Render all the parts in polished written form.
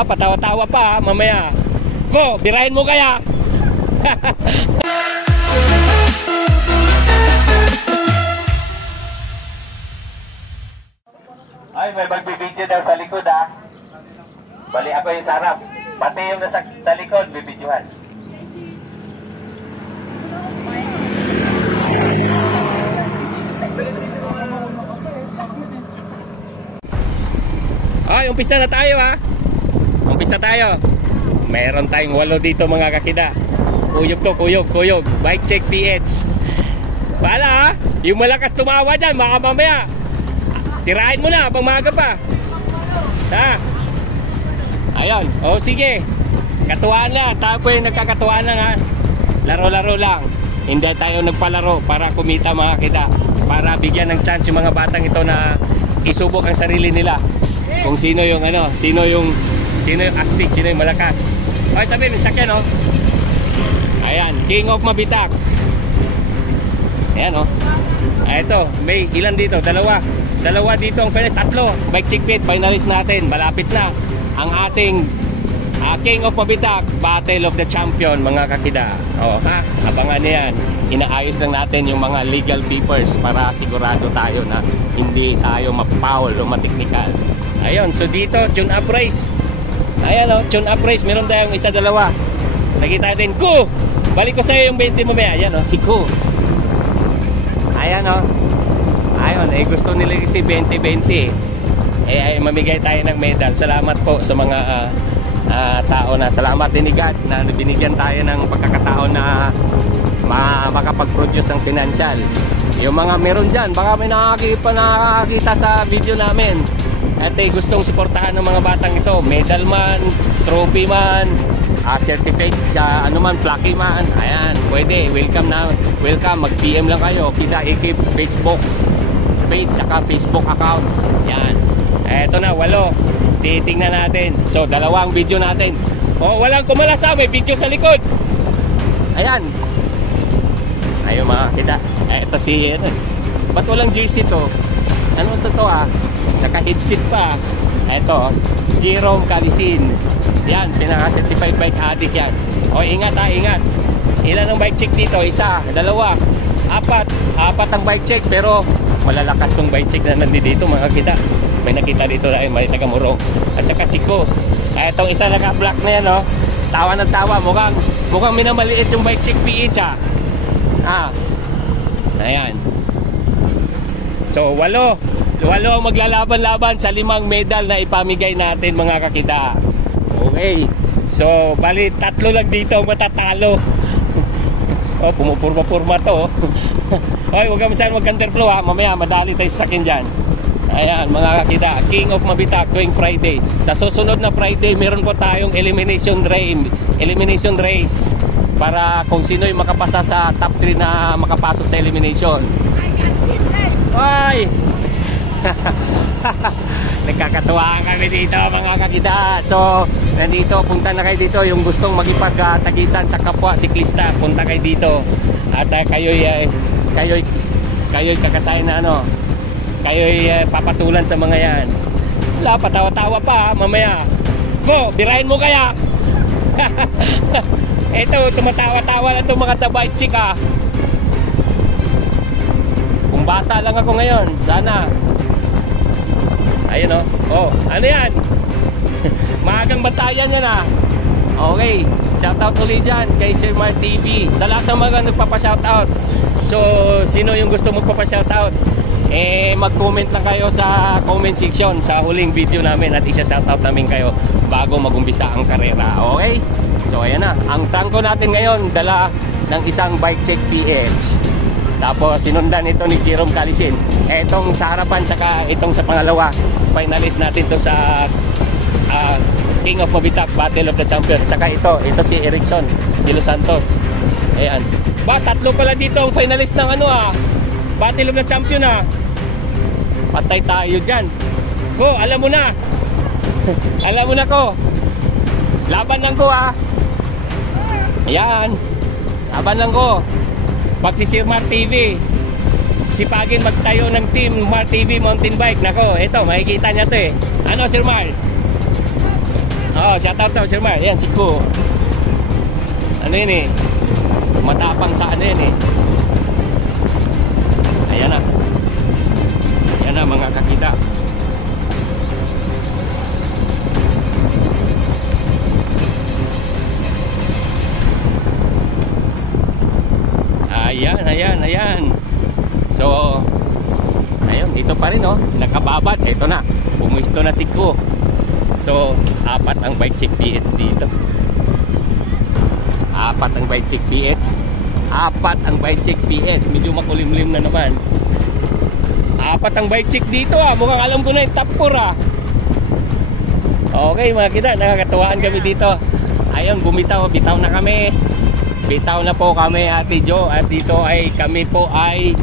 Patawa-tawa pa mamaya. Go, birahin mo kaya. Ay, may magbibideo daw sa likod ah. Bali ako yung sa harap. Pati yung nasa sa likod, bibidyohan. Ay, umpisa na tayo ha. Umpisa tayo. Meron tayong 8 dito mga kakida. Kuyog to, kuyog. Bike check PH. Pala ha. Yung malakas tumawa dyan, baka mamaya tirahin mo na pang maaga pa. Ha? Ayun. O sige. Katuwaan na. Tapo yung nagkakatuwaan na nga. Laro-laro lang. Hindi tayo nagpalaro para kumita mga kakida. Para bigyan ng chance yung mga batang ito na isubok ang sarili nila. Kung sino yung sino yung astig, sino yung malakas. Ay, tabi, may sakyan, oh. Ayan, King of Mabitak. Ayan, oh. Ito, may ilan dito? Dalawa dito ang finalist. 3. Bike check pit, finalist natin. Malapit na ang ating King of Mabitak, Battle of the Champion, mga kakida. Oh, ha? Abangan niyan. Inaayos lang natin yung mga legal papers para sigurado tayo na hindi tayo ma-foul o ma-technical. Ayun, so dito, tune-up race. Ayan o, tune-up race. Meron tayong 1, 2. Nakita natin, Ku! Balik ko sa'yo yung 20 mo maya. Ayan o, si Ku. Ayan o. Ayun, gusto nila kasi 20-20. Ay, mamigay tayo ng medal. Salamat po sa mga tao na. Salamat din ni God na binigyan tayo ng pagkakataon na makapag-produce ng financial. Yung mga meron dyan, baka may nakakita sa video namin at gustong suportahan ng mga batang ito, medal man, trophy man, certificate, ano man, plaque man, ayan, pwede, welcome na, welcome, mag-PM lang kayo, kita ikip Facebook page, saka Facebook account, yan, eto na, 8, titingnan natin, so 2 video natin, walang kumalasa, may video sa likod, ayan, ayun mga kita, eto si, ba't walang jersey to, ano to ah, naka-headset pa. Ito, Jerome Calisin. Yan, pinaka-certified bike addict yan. O, ingat ha, ingat. Ilan ang bike check dito? 1, 2, 4 ang bike check, pero malalakas tong bike check na nandito mga kita. May nakita dito na may taga-Murong. At saka si Ko. Itong isa naka-black na yan, no? Tawa ng tawa. Mukhang minamaliit yung bike check PH ha. Ayan. So, 8 ang maglalaban-laban sa 5 medal na ipamigay natin mga kakita. Okay. So, bali 3 lang dito matatalo. Oh, pumupurma-purma to. Hoy, huwag kang masyadong mag-counterflow ha. Mamaya, madali tayo sa akin dyan. Ayan, mga kakita. King of Mabitak tuwing Friday. Sa susunod na Friday, meron po tayong elimination race. Para kung sino yung makapasa sa top 3 na makapasok sa elimination. Hoy! Nagkakatuwaan kami dito mga kakita. So nandito, punta na kayo dito. Yung gustong makipagtagisan sa kapwa siklista, punta kayo dito. At kayo'y kakasayan na kayo'y papatulan sa mga yan. Patawa-tawa pa mamaya. Go, birahin mo kaya. Ito, tumatawa-tawa na itong mga tabay chika. Kung bata lang ako ngayon, sana. Ayun o. Oh, ano yan? Maagang batayan yan ah. Okay. Shoutout ulit dyan kay Sir Mar TV. Sa lahat ng mga nagpapa-shoutout. So, sino yung gusto magpapa-shoutout? Mag-comment lang kayo sa comment section sa huling video namin at isa-shoutout namin kayo bago mag-umpisa ang karera. Okay? So, ayan na. Ang trangko natin ngayon, dala ng isang bike check PH. Tapos sinundan ito ni Jerome Calisin. Etong sa harapan tsaka itong sa pangalawa, finalist natin to sa King of Mabitak, Battle of the Champion. Tsaka ito si Erickson de Los Santos. Ayan. 3 pala dito ang finalist ng Battle of the Champion Patay tayo dyan. Ko, alam mo na. Alam mo na ko. Laban lang ko Ayan. Laban lang ko. Pag si Sir Mar TV sipagin magtayo ng team Mar TV mountain bike, nako, ito makikita niya to Ano Sir Mar? Oh, shoutout to, Sir Mar. Yan, si Ko. Ano yun eh? Matapang sa ano yun eh. Ayan na. Ayan na mga kakita. Ayan. So, ayun, dito pa rin oh. Nakababad. Ito na. Pumuisto na si Ko. So, 4 ang bike check PH dito. 4 ang bike check PH. 4 ang bike check PH. Medyo makulimlim na naman. 4 ang bike check dito ah. Mukhang alam ko na yung top 4 ah. Okay mga kita, nakakatuwaan kami dito. Ayun, bitaw na kami. Bitaw na po kami, Ate Jo. At dito ay kami po ay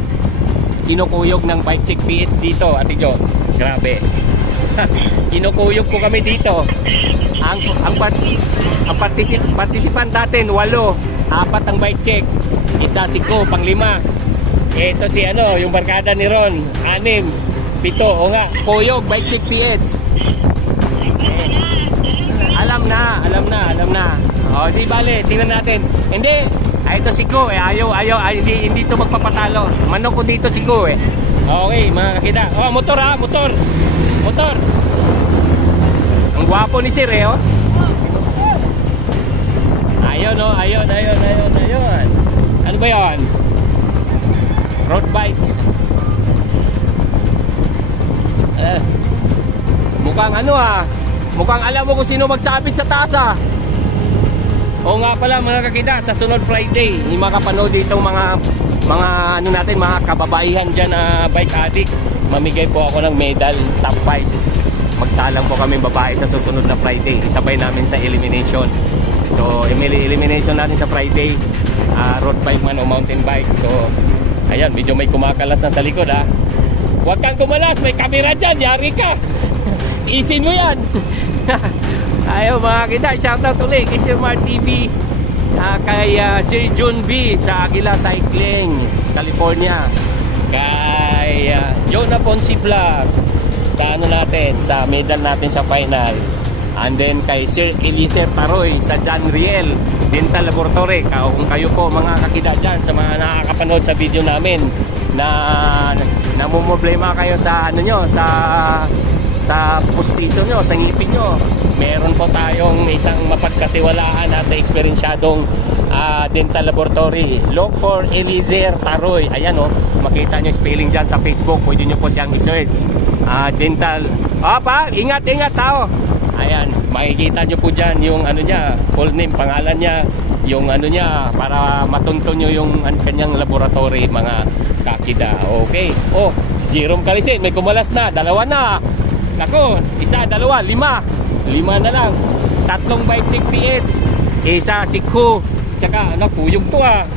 kinukuyog ng bike check PH dito, Ate Jo. Grabe. Kinukuyog po kami dito. Ang participant natin 8, 4 ang bike check. Isa si Ko, pang 5. Ito si ano, yung barkada ni Ron, 6, 7. O nga, kuyog bike check PH. Alam na. O, di bale, tingnan natin. Hindi, ito si Ko eh. Ayaw, hindi to magpapatalo. Manok ko dito si Ko eh. Okay, mga kakita. Oh, motor ha, motor. Ang gwapo ni Sir eh, oh. Ayun. Ano ba yan? Road bike. Mukhang ano ah. Mukhang alam mo kung sino magsabit sa taas ah. O nga pala mga kakita, sa sunod Friday, makapanood dito mga ano natin, mga kababaihan dyan na bike addict. Mamigay po ako ng medal, top 5. Magsalang po kami babae sa susunod na Friday. Isabay namin sa elimination. So, elimination natin sa Friday. Road bike man o mountain bike. So, ayan, medyo may kumakalas na sa likod ha. Huwag kang kumalas, may camera dyan, yari ka. Isin mo yan. Ayaw mga kita, shoutout ulit kay Sir Mar TV, kay Sir Jun B sa Aguila Cycling, California, kay Jonah Ponce Vlog sa ano natin, sa medal natin sa final, and then kay Sir Eliezer Taroy sa John Riel Dental Laboratory. Kung kayo po mga kakita dyan, sa mga nakakapanood sa video namin na namumblema kayo sa ano nyo, sa pustiso nyo, sa ngipin nyo, meron po tayong isang mapagkatiwalaan at eksperyensyadong dental laboratory. Look for Eliezer Taroy. Ayan o, makita nyo spelling dyan sa Facebook. Pwede nyo po siyang i-search. Dental. Ingat tao. Ayan, makikita nyo po dyan yung ano niya, full name, pangalan niya, yung ano niya, para matunto nyo yung kanyang laboratory, mga kakida. Okay. Oh, si Jerome Calisit, may kumalas na. 2 na. Ako, 1, 2, 5 na lang. 3 bike check PH. Isa si Ko. Tsaka ano, kuyog to ah.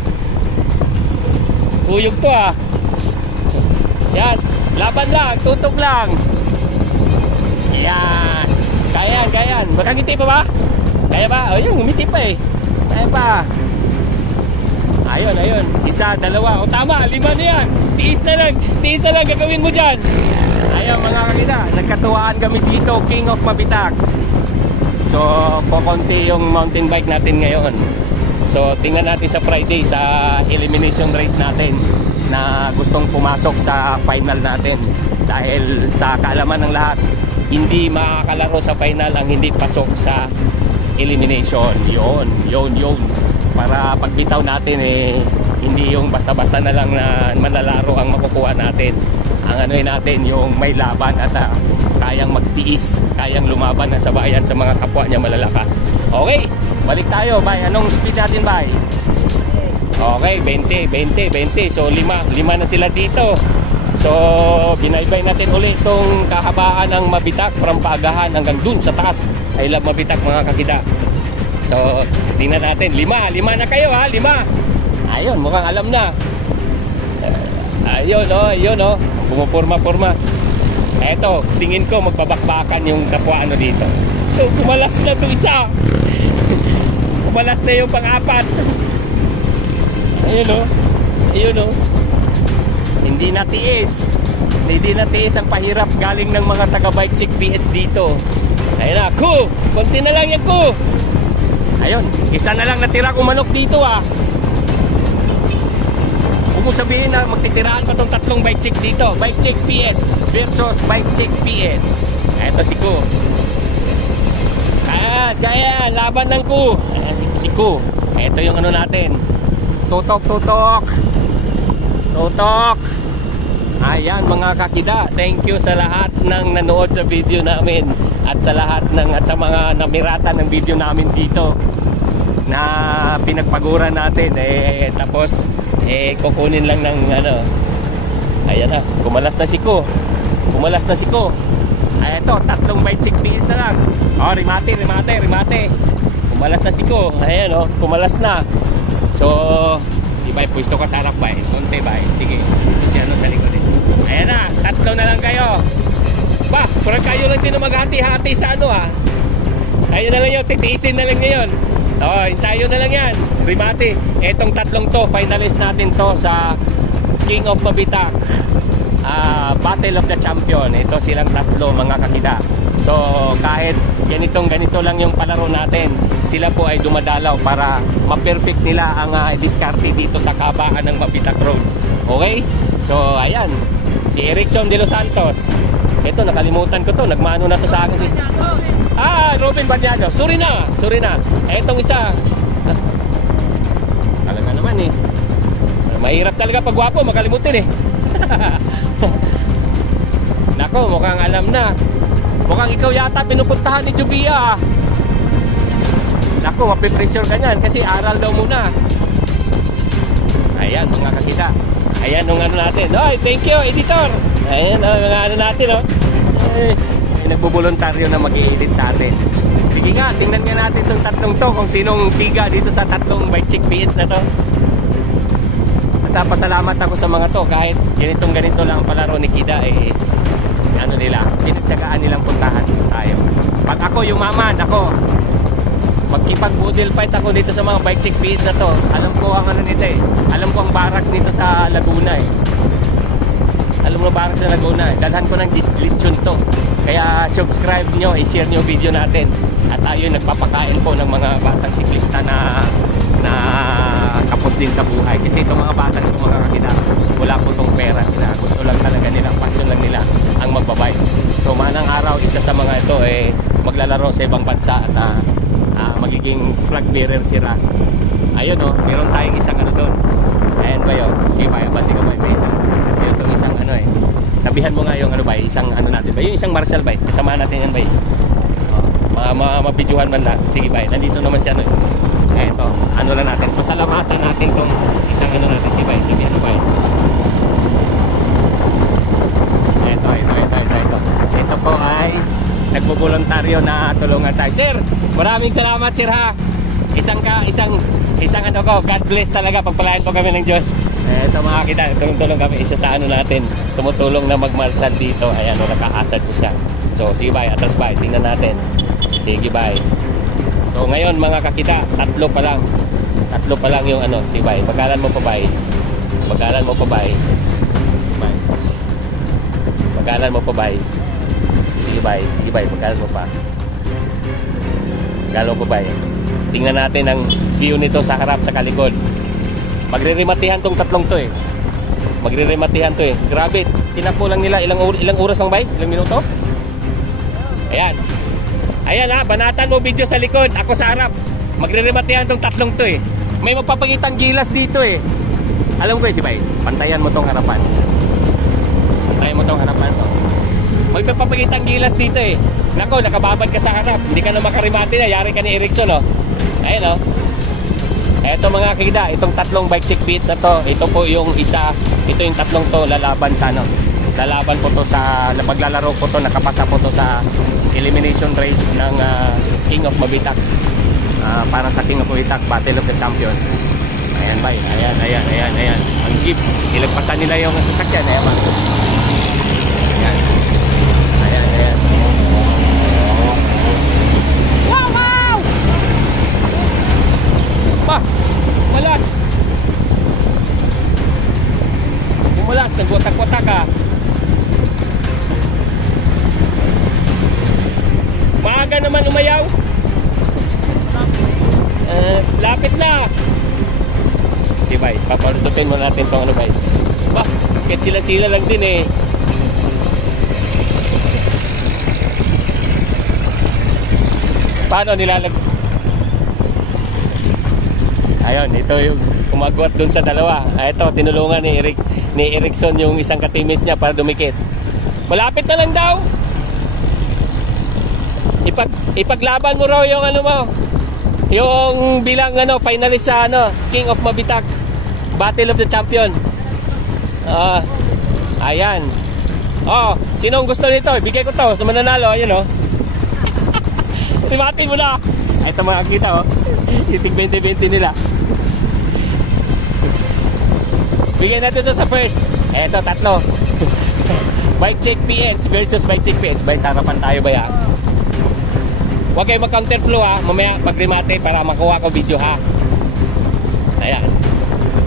Yan, laban lang, tutok lang. Yan. Kaya. Makangiti pa ba? Kaya ba? O yun, umiti pa eh. Kaya pa. Ayun. 1, 2. O tama, 5 na yan. Tiis na lang gagawin mo dyan. Ayun mga kakita, nagkatuwaan kami dito, King of Mabitak. So, kukunti yung mountain bike natin ngayon. So, tingnan natin sa Friday, sa elimination race natin, na gustong pumasok sa final natin. Dahil sa kaalaman ng lahat, hindi makakalaro sa final ang hindi pasok sa elimination. Yun. Para pagbitaw natin hindi yung basta-basta na lang na manlalaro ang makukuha natin. Ang ano natin, yung may laban at kayang magtiis, kayang lumaban na sa bayan sa mga kapwa niya malalakas. Okay, balik tayo, bay. Anong speed natin, bay? Okay, 20. So 5 na sila dito. So binaybay natin ulit itong kahabaan ng Mabitak from Paagahan hanggang dun sa taas. I love Mabitak mga kakita. So tingnan natin, 5 na kayo ha, 5. Ayun, mukhang alam na. Ayun oh. Pumupurma. Eto, tingin ko magpabakbakan yung kapwa ano dito. So, kumalas na ito isa. Kumalas na yung pang-4. Ayun oh. Hindi natiis ang pahirap galing ng mga taga-bike check PH dito. Ayun na, ku! Konti na lang yan, ku! Ayun, isa na lang natira kong manok dito ah. Huwag mo sabihin na magtitiraan pa tong tatlong bike check dito. Bike check PH versus bike check PH. Ito si ku. Kaya, laban ng ku. Si ku. Ito yung ano natin. Tutok. Ayan mga kakida, thank you sa lahat ng nanood sa video namin at sa lahat sa mga namirata ng video namin dito na pinagpaguran natin tapos kukunin lang ng ano. Ayan na, kumalas na si ko. Ay, ito, tatlong bike check PS na lang. Rimate. Kumalas na si ko. Ayan kumalas na. So, iba'y pwesto ka sa harap ba? Konti ba? Sige, ito si sa likod Ayan na, tatlo na lang kayo. Ba, parang kayo lang din na maghati-hati sa ayun na lang yun, titiisin na lang ngayon. Ensayo na lang yan. Rimate, etong tatlong to, finalist natin to sa King of Mabitak Battle of the Champion. Ito silang tatlo mga kakida. So kahit ganito lang yung palaro natin, sila po ay dumadalaw para ma-perfect nila ang diskarte dito sa kabaan ng Mabitak Road. Okay? So ayan, si Erickson de los Santos. Ito, nakalimutan ko to, nagmano na to sa akin Robin Bagnado. Sorry na. Etong isa, talaga naman mahirap talaga pag gwapo, makalimutin Nako, mukhang alam na. Mukhang ikaw yata pinupuntahan ni Jubia. Nako, mapipressure ka niyan kasi aral daw muna. Ayan mga kakita. Ayan yung ano natin. Thank you editor. Ayan mga ano natin may nagboboluntaryo na mag-i-edit sa atin. Sige nga, tingnan nga natin itong tatlong to kung sinong siga dito sa tatlong bike check PS na to. At pasalamat ako sa mga to kahit ganito lang palaro ni Kida ano nila, pinagtsagaan nilang puntahan tayo. Pag ako yumaman, magkipag-budel fight ako dito sa mga bike check PS na to. Alam ko ang ano nito alam ko ang barracks nito sa Laguna Alam mo barracks sa Laguna Dalhan ko ng lechon to. Kaya subscribe nyo, i-share nyo video natin. At tayo nagpapakain po ng mga batang siklista na tapos din sa buhay. Kasi itong mga batang itong mga kakita, wala po itong pera sila. Gusto lang talaga nila, passion lang nila ang magbabike. So manang araw, isa sa mga ito maglalaro sa ibang bansa at magiging flag bearer sila. Ayun meron tayong isang doon. Ayan ba yun? Sige ba, bati ka ba may isang yun itong isang tabihan mo nga yung isang natin ba? Yung isang Marshall ba? Kasama natin yan ba? Mabidyohan man lang. Sige ba? Nandito naman siya eto, lang natin. Pasalamatan natin itong isang natin. Sige ba? Sige ba? Ito po ay nagboboluntaryo na tulungan tayo. Sir, maraming salamat sir ha. Isang God bless talaga, pagpalain po kami ng Diyos. Ito mga kita, tulong kami isa sa natin, tumutulong na mag-marshal dito. Ayan, nakahasad ko siya. So sige bye, atras bye, tingnan natin. Sige bye. So ngayon mga kakita, tatlo pa lang yung sige bye, pagalan mo pa bye. Sige bye, pagalan mo pa. Tingnan natin ang view nito sa harap, sa kalikod. Magre-rematihan tong tatlong to Grabe, tinapo lang nila ilang oras lang ba? Ilang minuto? Ayan banatan mo video sa likod, ako sa harap. Magre-rematihan tong tatlong to May magpapakitang gilas dito Alam ko si bay, pantayan mo tong harapan. May magpapakitang gilas dito Nako, nakababad ka sa harap. Hindi ka na makarimati na, yari ka ni Erickson Ayan Ito mga kida, itong tatlong bike check beats na to, ito po yung isa, ito yung tatlong to lalaban sa lalaban po to sa paglalaro po to, nakapasa po to sa elimination race ng King of Mabitak. Para sa King of Mabitak Battle of the Champion. Ayan bay, ayan. Ang jeep, ilagpasan nila yung sasakyan, ayan. Wow! Malas, nagwatak-watak ka. Maaga bay. Papalusutin mo natin tong ano bay. Bah, kahit sila lang din eh. Paano nilalag? Ayun, ito yung kumagwat dun sa dalawa. Ito, tinulungan ni Erickson yung isang ka-teammates niya para dumikit. Malapit na lang daw. Ipaglaban mo raw yung ano mo. Yung bilang ano, finalist sa ano, King of Mabitak, Battle of the Champion. Ayan. Oh, sinong gusto nito? Ibigay ko to sa mananalo, ayun oh. Timati mo na. Ito mga kita oh. Iting 20-20 nila. Bigyan natin to sa first. Eto, tatlo. Bike Check PH versus Bike Check PH. Bay, sarapan tayo ba ya? Huwag kayo mag-counter flow ha. Mamaya pag-remate para makuha ko video ha. Ayan.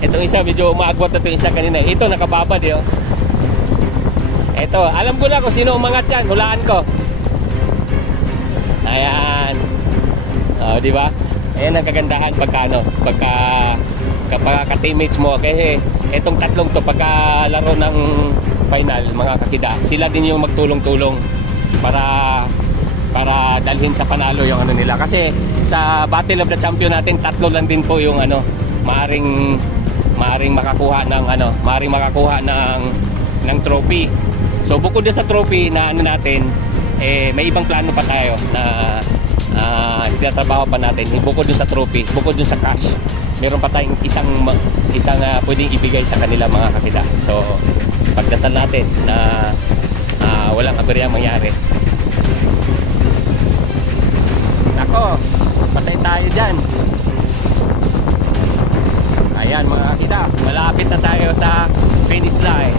Itong isa, medyo umaagwat na itong isa kanina. Ito, nakababad eh oh. Ito, alam ko na kung sino umangat yan. Hulaan ko. Ayan. Oh, di ba? Ayan ang kagandahan pagka ano, kapag ka-teammates mo. Kasi itong tatlong to pagka laro ng final, mga kakida, sila din yung magtulong-tulong para dalhin sa panalo yung ano nila. Kasi sa Battle of the Champion natin, tatlo lang din po yung ano, maaring makakuha ng trophy. So bukod din sa trophy na ano natin, may ibang plano pa tayo na tinatrabaho pa natin. Bukod dun sa trophy, bukod dun sa cash, meron pa tayong isang pwedeng ibigay sa kanila mga kakida. So pagdasal natin na walang aberya mangyari. Nako, patay tayo dyan. Ayan mga kakida, malapit na tayo sa finish line.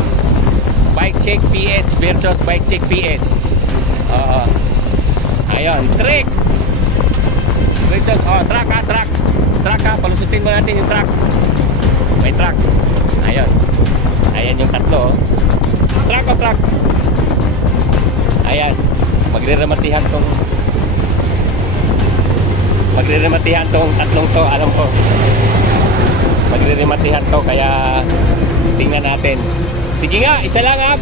Bike Check PH versus Bike Check PH. Ayun, trick. Track ha, palusutin mo natin yung track. May track. Ayun. Ayan yung tatlo. Track. Ayan. Magre-rematihan tong tatlong to, alam ko. Magre-rematihan to, kaya tingnan natin. Sige nga, isa lang ha.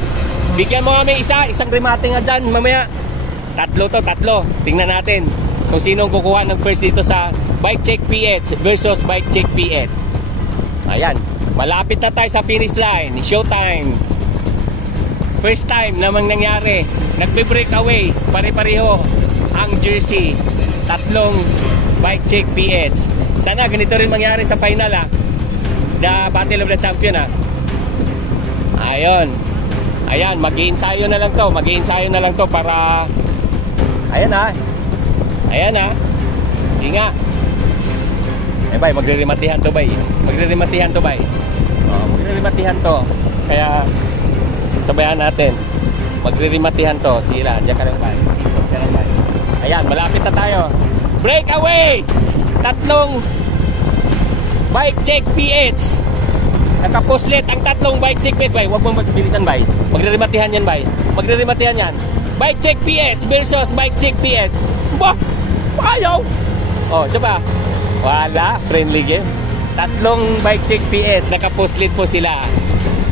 Bigyan mo kami isang remate nga dyan mamaya. Tatlo. Tingnan natin kung sinong kukuha ng first dito sa Bike Check PH versus Bike Check PH. Ayan, malapit na tayo sa finish line. Showtime. First time namang nangyari, nagbe-breakaway pare-pareho ang jersey. Tatlong Bike Check PH. Sana ganito rin mangyari sa final ha, the Battle of the Champion ha. Ayan, mag-iinsayo na lang to para ayan ha. Sige nga. Bay, magre-rematihan to bay. Magre-rematihan to. Kaya tabayan natin. Magre-rematihan to. Sige lang, diyan ka lang bay. Ayan, malapit na tayo. Breakaway! Tatlong Bike Check PH. Nakapuslit ang tatlong Bike Check PH bay. Huwag mong magbilisan bay. Magre-rematihan yan bay. Bike Check PH versus Bike Check PH. Bah! Ayaw! Oh, siya wala, friendly game. Tatlong Bike Check PH, nakapuslit po sila.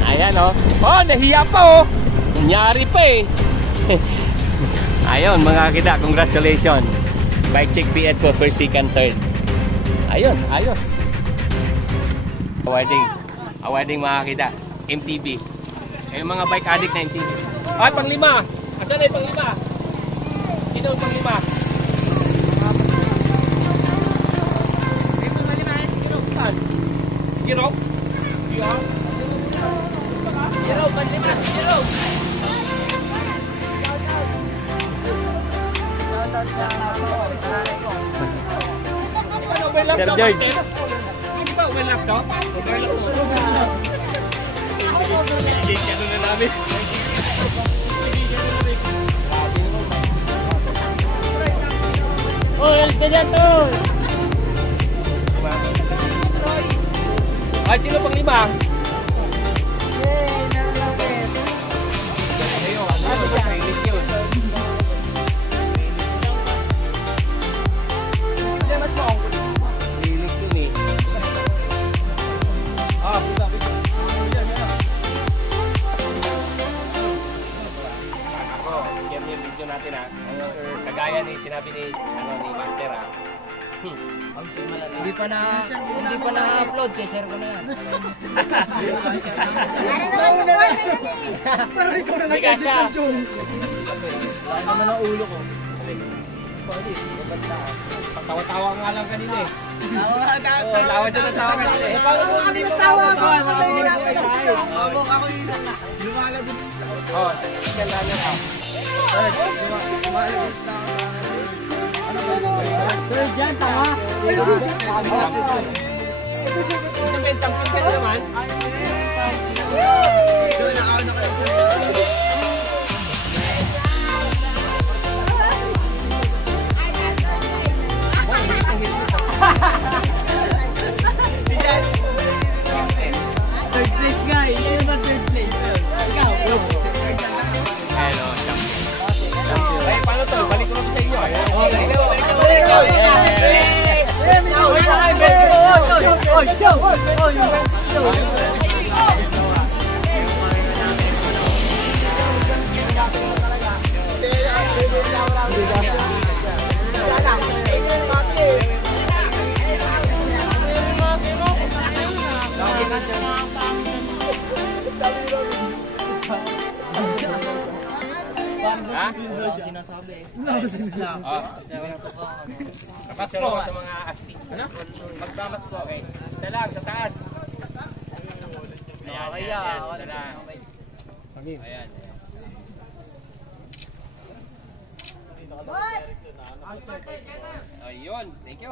Ayan oh. Oh, nahiya pa oh. Nangyari pa eh. Ayun mga kita, congratulations. Bike Check PH po, first, second, third. Ayun, ayos. Awarding mga kita, MTB. Yung mga bike addict na MTB. Ay, pang-5. Asan na yung pang-5? Sino yung pang-5? Giro? Giro, pang-5. Giro. Sir George. Di ba overlap to? Overlap mo. Hindi na namin. Oh, el pedato. Ay, sino pang 5? Meron lang din. Ano ba sa English yun? Hindi pa na-upload, share ko na yan. Parang ikaw na Hindi ka siya. Wala naman ang ulo ko. Tawa-tawa nga lang kanina eh. Tawa. Tawa dyan ang tawa kanina eh. Paano kung hindi mo tawa ako? Ako yung lumalabot. Oh, ganda na ka. Lumalabot na ako. Sir, dyan, tanga. Ito may champion ka naman. Doon ako nakalimutan. Third place guy, yun naman third place. Ikaw. Hello, champion. Ay, paano to? Balik ko na sa inyo. Sinasabi eh. Tapas po sa mga astig. Ano? Magtamas po. Okay. Isa lang, sa taas. Ayan, ayan. Isa lang. Ayan. Ayun. Thank you.